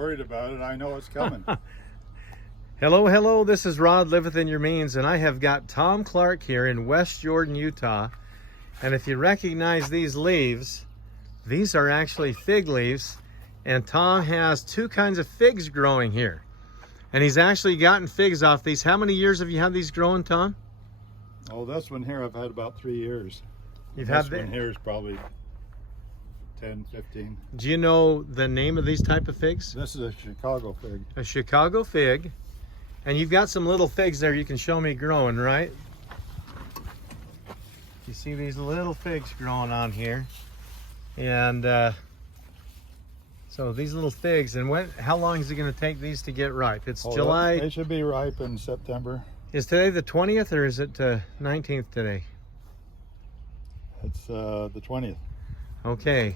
Worried about it. I know it's coming. Hello, hello. This is Rod Liveth in Your Means, and I have got Tom Clark here in West Jordan, Utah. And if you recognize these leaves, these are actually fig leaves. And Tom has two kinds of figs growing here. And he's actually gotten figs off these. How many years have you had these growing, Tom? Oh, this one here I've had about 3 years. You've this had one here is probably 10, 15. Do you know the name of these type of figs? This is a Chicago fig. A Chicago fig. And you've got some little figs there you can show me growing, right? You see these little figs growing on here. And so these little figs, and how long is it going to take these to get ripe? It's July. They should be ripe in September. Is today the 20th or is it 19th today? It's the 20th. Okay.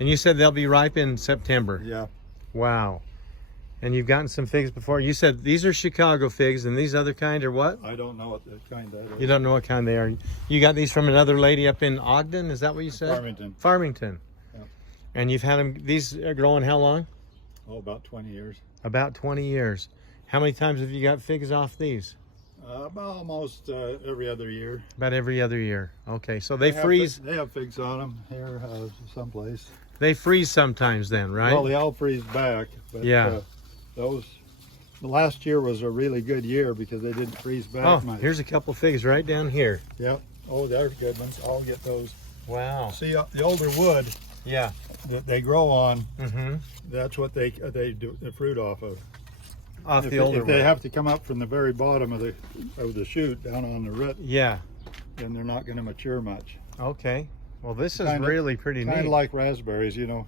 And you said they'll be ripe in September. Yeah. Wow. And you've gotten some figs before. You said these are Chicago figs, and these other kind are what? I don't know what the kind that is. You don't know what kind they are. You got these from another lady up in Ogden, is that what you said? Farmington. Farmington. Yep. And you've had them, these are growing how long? Oh, about 20 years. About 20 years. How many times have you got figs off these? About almost every other year. About every other year. Okay, so they freeze. They have figs on them here someplace. They freeze sometimes then, right? Well, they all freeze back. But, yeah. The last year was a really good year because they didn't freeze back much. Here's a couple figs right down here. Yep. Oh, they're good ones. I'll get those. Wow. See, the older wood that they grow on, mm-hmm. that's what they do the fruit off of. Off the older wood. If they have to come up from the very bottom of the shoot down on the root, then they're not going to mature much. Okay. Well, this is really pretty neat. Kind of like raspberries, you know.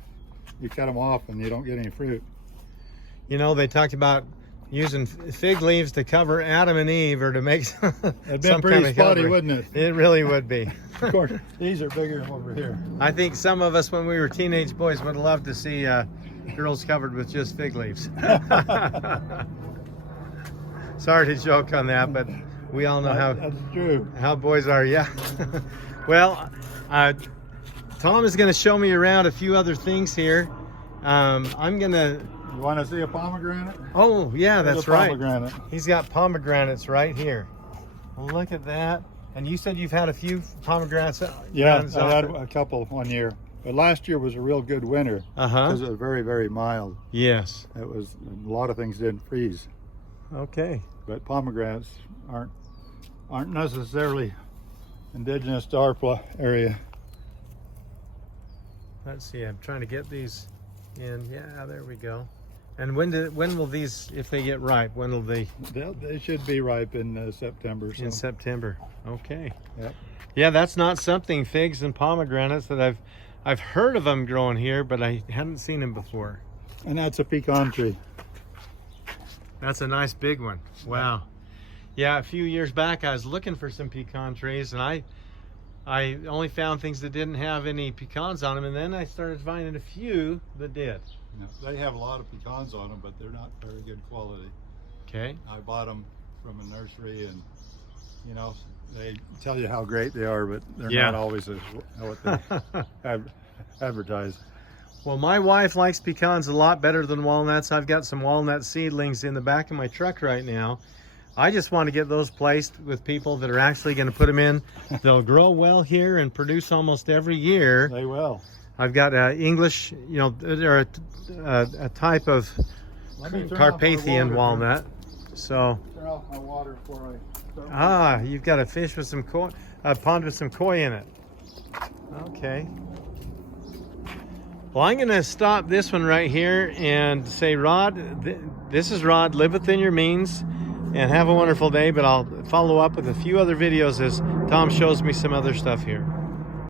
You cut them off and you don't get any fruit. You know, they talked about using fig leaves to cover Adam and Eve, or to make It'd be pretty spotty, wouldn't it? It really would be. Of course, these are bigger over here. I think some of us, when we were teenage boys, would love to see girls covered with just fig leaves. Sorry to joke on that, but we all know that's true. How boys are. Yeah. Well, Tom is going to show me around a few other things here. I'm gonna. You want to see a pomegranate? Oh yeah, that's right. Pomegranate. He's got pomegranates right here. Well, look at that. And you said you've had a few pomegranates. Yeah, I had a couple one year. But last year was a real good winter because it was very, very mild. Yes. It was, a lot of things didn't freeze. Okay. But pomegranates aren't necessarily indigenous to our area. Let's see. I'm trying to get these in. Yeah, there we go. And when will these, if they get ripe, when will they? They should be ripe in September. So. In September. Okay. Yep. Yeah, that's not something, figs and pomegranates, that I've heard of them growing here, but I hadn't seen them before. And that's a pecan tree. That's a nice big one. Wow. Yeah, a few years back I was looking for some pecan trees, and I only found things that didn't have any pecans on them, and then I started finding a few that did. No, they have a lot of pecans on them, but they're not very good quality. Okay. I bought them from a nursery, and you know, they tell you how great they are, but they're not always what they advertise. Well, my wife likes pecans a lot better than walnuts. I've got some walnut seedlings in the back of my truck right now. I just want to get those placed with people that are actually going to put them in. They'll grow well here and produce almost every year. They will. I've got English, you know, they're a type of Carpathian walnut. So. Turn off my water before I start. You've got a fish with some koi, a pond with some koi in it. Okay. Well, I'm going to stop this one right here and say, Rod, this is Rod, live within your means, and have a wonderful day. But I'll follow up with a few other videos as Tom shows me some other stuff here.